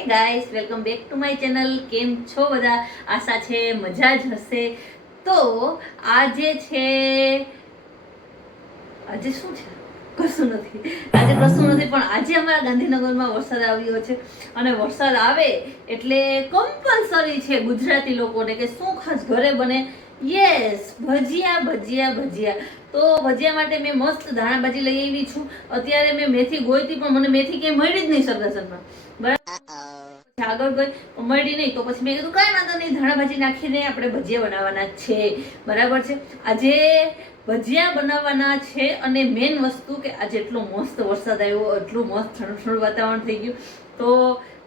હે guys, welcome back to my channel. કેમ છો બધા? આશા છે મજા જ હશે. તો આજે શું છે? કશું નથી. આજે કશું નથી, પણ આજે અમારા ગાંધીનગરમાં વરસાદ આવ્યો છે. અને વરસાદ આવે એટલે કમ્પલસરી છે ગુજરાતી લોકોને કે શું ખાસ ઘરે બને. યસ, ભજીયા ભજીયા ભજીયા. તો ભજીયા માટે મેં મસ્ત ધાણાભાજી લઈ આવી છું. અત્યારે મેં મેથી ગોઈતી, પણ મને મેથી ક્યાંય મળી જ નહીં સરગાસરમાં. બરાબર, આગળ ગઈ મળી નહીં, તો પછી મેં કીધું કાંઈ વાંધો નહીં, ધાણાભાજી નાખીને આપણે ભજીયા બનાવવાના છે. બરાબર છે. આજે ભજીયા બનાવવાના છે. અને મેઇન વસ્તુ કે આજે એટલો મસ્ત વરસાદ આવ્યો, એટલું મસ્ત ઠંડુ ઠંડુ વાતાવરણ થઈ ગયું, તો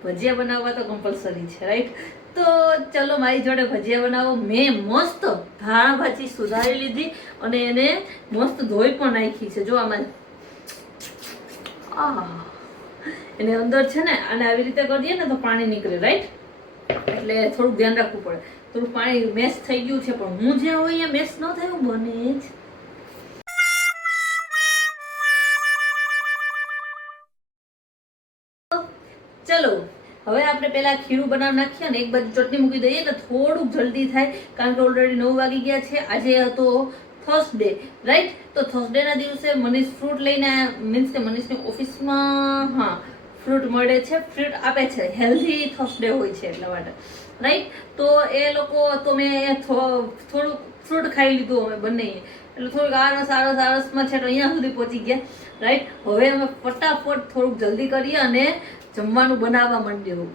ભજીયા બનાવવા તો કમ્પલસરી છે, રાઈટ? તો ચલો મારી જોડે ભજીયા બનાવો. મેં મસ્ત ધાણાભાજી સુધારી લીધી અને એને મસ્ત ધોઈ પણ નાખી છે. જો આમાં એને અંદર છે ને, અને આવી રીતે કરીએ ને તો પાણી નીકળે, રાઈટ? એટલે થોડુંક ધ્યાન રાખવું પડે. થોડું પાણી મેશ થઈ ગયું છે, પણ હું જ્યાં હોય અહીંયા મેશ ન થયું બને જ. ચલો હવે આપણે પેલા ખીરું બનાવી નાખીએ અને એક બાજુ ચટણી મૂકી દઈએ એટલે થોડુંક જલ્દી થાય, કારણ કે ઓલરેડી 9 વાગી ગયા છે. આજે હતો થર્સડે, રાઈટ? તો થર્સડે ના દિવસે મનીષ ફ્રૂટ લઈને, મીન્સ કે મનીષની ઓફિસમાં ફ્રૂટ મળે છે, ફ્રૂટ આપે છે. હેલ્ધી થર્સડે હોય છે એટલા માટે, રાઈટ? તો એ લોકો તો મેં થોડુંક ફ્રૂટ ખાઈ લીધું અમે બંને, એટલે થોડુંક આરસમાં છે તો અહીંયા સુધી પહોંચી ગયા, રાઈટ? હવે અમે ફટાફટ થોડુંક જલ્દી કરીએ અને જમવાનું બનાવવા માંડ્યું.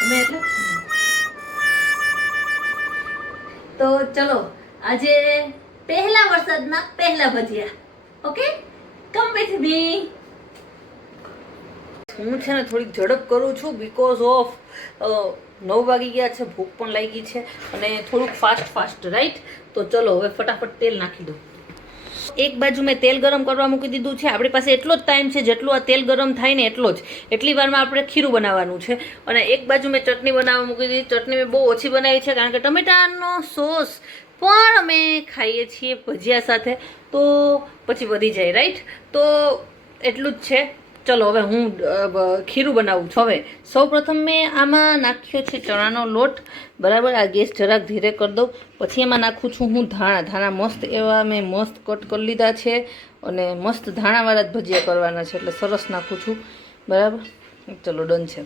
અમે એટલે તો ચલો આજે પહેલા વરસાદના પહેલા ભજીયા. Okay, come with me. હું છે ને થોડીક ઝડપ કરું છું, બીકોઝ ઓફ 9 વાગી ગયા છે, ભૂખ પણ લાગી છે અને થોડુંક ફાસ્ટ, રાઈટ? તો ચલો હવે ફટાફટ તેલ નાખી દો. એક બાજુ મેં તેલ ગરમ કરવા મૂકી દીધું છે. આપણી પાસે એટલો જ ટાઈમ છે જેટલું આ તેલ ગરમ થાય ને એટલી વારમાં આપણે ખીરું બનાવવાનું છે. અને એક બાજુ મેં ચટણી બનાવવા મૂકી દીધી. ચટણી મેં બહુ ઓછી બનાવી છે, કારણ કે ટમેટાનો સોસ પણ અમે ખાઈએ છીએ ભજીયા સાથે, તો પછી વધી જાય, રાઈટ? તો એટલું જ છે. ચલો હવે હું ખીરું બનાવું છું. હવે સૌ પ્રથમ મેં આમાં નાખ્યો છે ચણાનો લોટ. બરાબર, આ ગેસ જરાક ધીરે કરી દઉં. પછી એમાં નાખું છું હું ધાણા મસ્ત એવા મેં મસ્ત કટ કરી લીધા છે, અને મસ્ત ધાણાવાળા જ ભજીયા કરવાના છે, એટલે સરસ નાખું છું. બરાબર, ચલો ડન છે.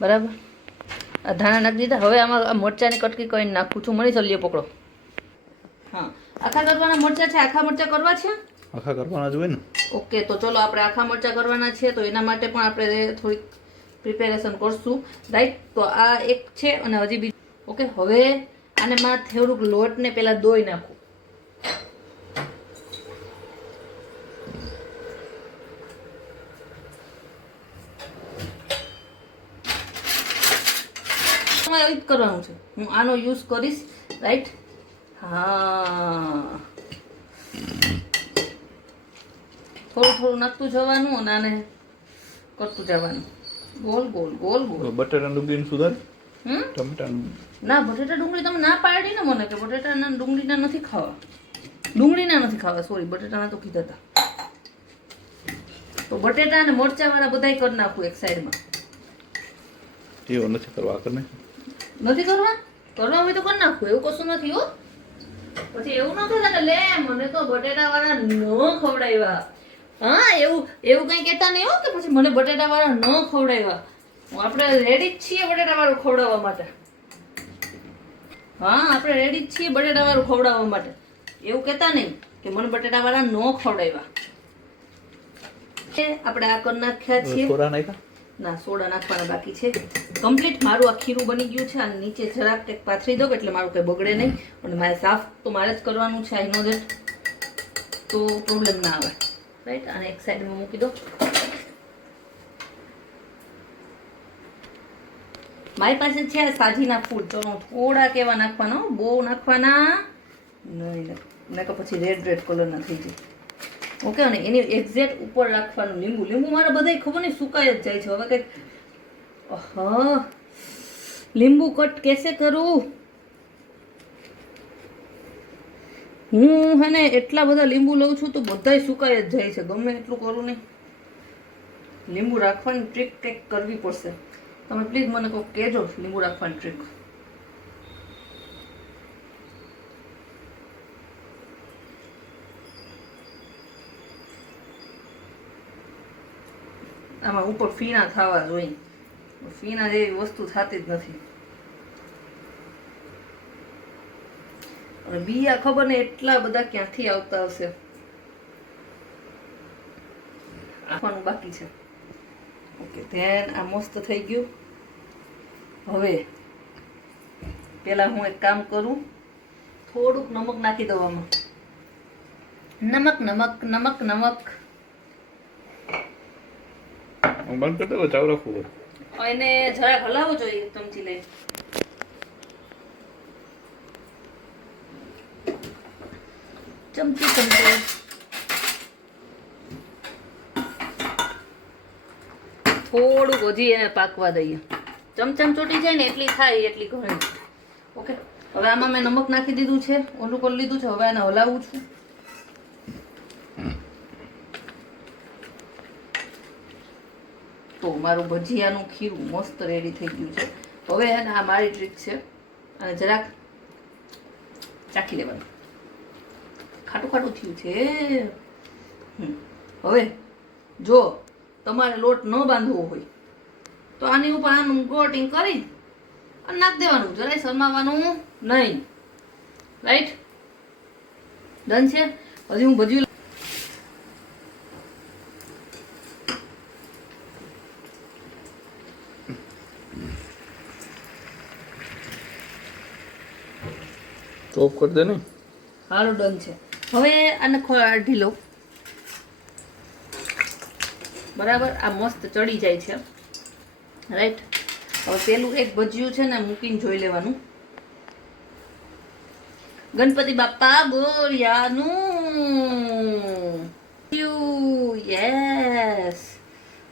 બરાબર, આ ધાણા નાખી દીધા. હવે આમાં મરચાંની કટકી કરીને નાખું છું. મળી ચલ્યો પકડો. આખા કરવાના મરચાં છે? આખા મરચાં કરવા છે? આખા કરવાના જ હોય ને. ઓકે, તો ચલો આપણે આખા મરચાં કરવાના છે, તો એના માટે પણ આપણે થોડીક પ્રિપેરેશન કરશું, રાઈટ? તો આ એક છે અને હજી બીજું. ઓકે, હવે આને માં થોડુંક લોટને પહેલા દોઈ નાખું. આવી જ કરવાનું છે. હું આનો યુઝ કરીશ, રાઈટ? થોડું નાખતું જવાનું અને આને કરતું જવાનું, ગોલ. બટાટા ડુંગળી સુધાર. ટમેટા ના, બટેટા ડુંગળી તમે ના પાડી ને મને, કે બટેટાના ડુંગળીના નથી ખાવા. ડુંગળીના નથી ખાવા, સોરી, બટેટાના તો કીધા હતા. તો બટેટા અને મરચા વાળા બધાય કરી નાખું એક સાઈડમાં. એવું નથી કરવા, નથી કરવા હોય તો કરી નાખું, એવું કશું નથી. હો, પછી એવું ન થાય લે મને તો બટેટા વાળા ન ખવડાવ્યા. એવું કઈ કહેતા નહીં હો, કે પછી મને બટેટા વાળા ન ખવડાવ્યા. આપણે રેડી જ છીએ બટેટા વાળું ખવડાવવા માટે. આપણે રેડી જ છીએ બટેટા વાળું ખવડાવવા માટે. એવું કહેતા નહીં કે મને બટેટા વાળા ન ખવડાવ્યા. આપણે આ કરી નાખ્યા છીએ. ના, સોડા નાખવાના બાકી છે. કમ્પ્લીટ મારું આ ખીરું બની ગયું છે. અને નીચે જરાક ટેક પાથરી દો એટલે મારું કંઈ બગડે નહીં. અને મારે સાફ તો મારે જ કરવાનું છે, આઈ નો ધેટ, તો પ્રોબ્લેમ ના આવે, રાઈટ? અને એક સાઈડમાં મૂકી દો. મારી પાસે છે સાજીના ફૂલ. ચલો થોડા કેવા નાખવાના, બહુ નાખવાના નહીં, નકર પછી રેડ કલરના થઈ જાય. ઓકે, અને એની એક્ઝેક્ટ ઉપર રાખવાનું લીંબુ મારા બધાય ખબર નહીં સુકાઈ જ જાય છે. હવે કંઈક લીંબુ કટ કેસે કરું હું? હે ને એટલા બધા લીંબુ લઉં છું તો બધાય સુકાઈ જ જાય છે, ગમે એટલું કરું નહીં. લીંબુ રાખવાની ટ્રીક કંઈક કરવી પડશે. તમે પ્લીઝ મને કોઈક કહેજો લીંબુ રાખવાની ટ્રીક. આમાં ઉપર ફીણા થવા જોઈએ. ફીણા જેવી વસ્તુ થતી જ નથી. અને બીયા ખબર ને એટલા બધા ક્યાંથી આવતા હશે. આપવાનું બાકી છે. ઓકે, ધ્યાન. આ મસ્ત થઈ ગયું. હવે પેલા હું એક કામ કરું, થોડુંક નમક નાખી દઉં આમાં. નમક નમક નમક નમક. બંધ કરી દો, ચાલુ રાખવું હોય. એને જરાક હલાવવું જોઈએ ચમચી લઈ. ચમચી ચમચી. થોડુંક હજી એને પાકવા દઈએ. ચમચમ ચોટી જાય ને એટલી થાય એટલી ઘણી. ઓકે, હવે આમાં મેં નમક નાખી દીધું છે, ઓલું કરી લીધું છે. હવે એને હલાવું છું. તો મારું ભજીયાનું ખીરું મસ્ત રેડી થઈ ગયું છે. હવે એને આ મારી ટ્રીક છે, અને જરાક ચાખી લેવાનું. ખાટું ખાટું થયું છે. હવે જો તમારે લોટ ન બાંધવો હોય તો આની ઉપર આનું કોટિંગ કરી અને નાખી દેવાનું. જરાય શરમાવાનું નહીં. રાઈટ? ડન છે. હજી હું ભજીયું તો ઓફ કરી દે ને. હાલો, ડન છે. હવે આને ઢીલો. બરાબર, આ મસ્ત ચડી જાય છે. રાઈટ? હવે પેલું એક ભજીયું છે ને મૂકીને જોઈ લેવાનું. ગણપતિ બાપ્પા બોરિયાનું. યસ.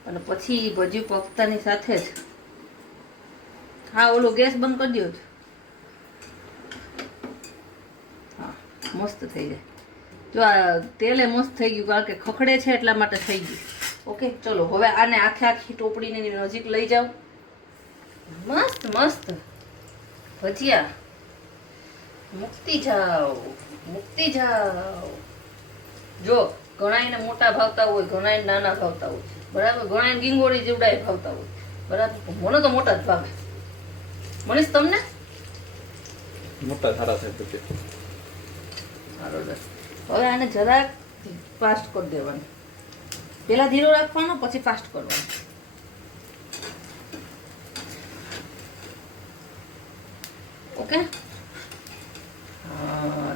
અને પછી ભજીયું પકતાની સાથે જ હા ઓલો ગેસ બંધ કરી દો. હા, મસ્ત થઈ જાય. જો આ તેલે મસ્ત થઈ ગયું, કારણ કે ખખડે છે એટલા માટે થઈ ગયું. ઓકે, ચલો હવે આને આખે આખી ટોપડીની નજીક લઈ જાઓ. મસ્ત મસ્ત ભજીયા મૂકતી જાઓ, મૂકતી જાઓ. જો ઘણાઈને મોટા ભાવતા હોય, ઘણાઈને નાના ભાવતા હોય. બરાબર? ઘણાઈને ગીંગોળી જેવડાય ભાવતા હોય. બરાબર? મને તો મોટા જ ભાવે. મનીષ, તમને? મોટા સારા થાય પછી. સારો. હવે આને જરાક ફાસ્ટ કરી દેવાનું. પેલા ધીરો રાખવાનો, પછી ફાસ્ટ કરવાનું. ઓકે.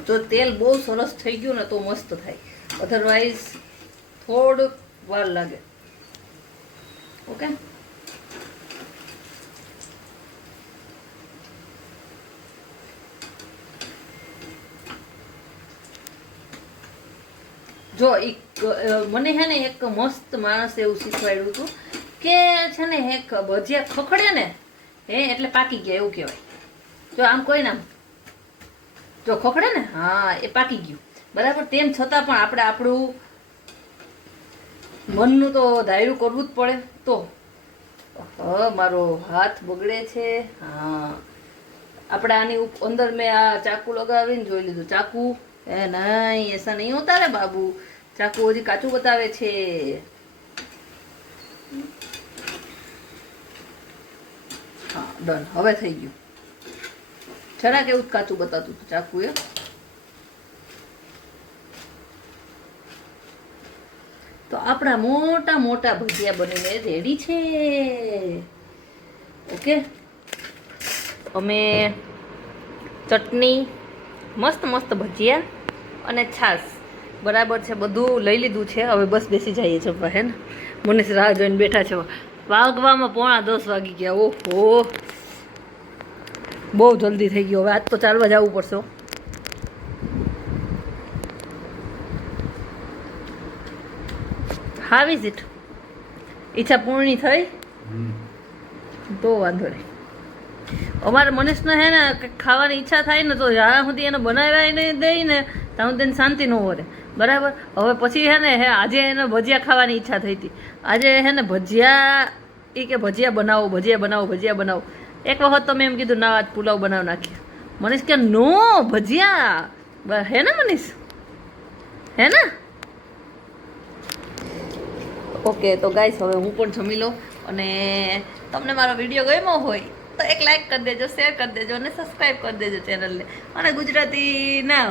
જો તેલ બહુ સરસ થઈ ગયું ને તો મસ્ત થાય. અધરવાઇઝ થોડુંક વાર લાગે. ઓકે. જો મને હે ને એક મસ્ત માણસ એવું શીખવાડ્યું હતું કે છે ને એક ભજીયા ખખડે ને એટલે પાકી ગયા એવું કહેવાય. જો આમ કોઈ નામ જો ખખડે ને હા એ પાકી ગયું. બરાબર? તેમ છતાં પણ આપણે આપણું મનનું તો ધાર્યું કરવું જ પડે. તો મારો હાથ બગડે છે. હા, આપણે આની અંદર મેં આ ચાકુ લગાવીને જોઈ લીધું. ચાકુ નહીં, એસા નહીં હોતા રે બાબુ. ચાકુ હજી કાચું બતાવે છે. હા, ડન. હવે થઈ ગયું. જરાક એવું જ કાચું બતાતું હતું ચાકુ એ. તો આપણા મોટા મોટા ભજીયા બનીને રેડી છે. ઓકે. અમે ચટણી, મસ્ત મસ્ત ભજીયા અને છાશ બરાબર છે, બધું લઈ લીધું છે. હવે બસ બેસી જઈએ જમવા. હે ને? મને રાહ જોઈને બેઠા છે. વાગવામાં 9:45 વાગી ગયા. ઓહો, બહુ જલ્દી થઈ ગયો. હવે આજ તો ચાલવા જવું પડશે. How is it? ઈચ્છા પૂર્ણ થઈ તો વાંધો નહીં. અમારે મનીષને હે ને કંઈક ખાવાની ઈચ્છા થાય ને તો જ્યાં સુધી એને બનાવ્યા નહીં દઈ ને ત્યાં સુધી શાંતિ ન હોય. બરાબર. હવે પછી હે ને આજે એને ભજીયા ખાવાની ઈચ્છા થઈ હતી. આજે હે ને ભજીયા એ કે ભજીયા બનાવો ભજીયા બનાવો ભજીયા બનાવો. એક વખત તો મેં એમ કીધું ના આજ પુલાવ બનાવી નાખીએ. મનીષ કે નો ભજીયા હે ને મનીષ હે ને. ઓકે તો ગાઈસ હવે હું પણ જમી લઉં અને તમને મારો વિડીયો ગમ્યો હોય તો એક લાઈક કરી દેજો, શેર કરી દેજો અને સબસ્ક્રાઈબ કરી દેજો ચેનલને. અને ગુજરાતીના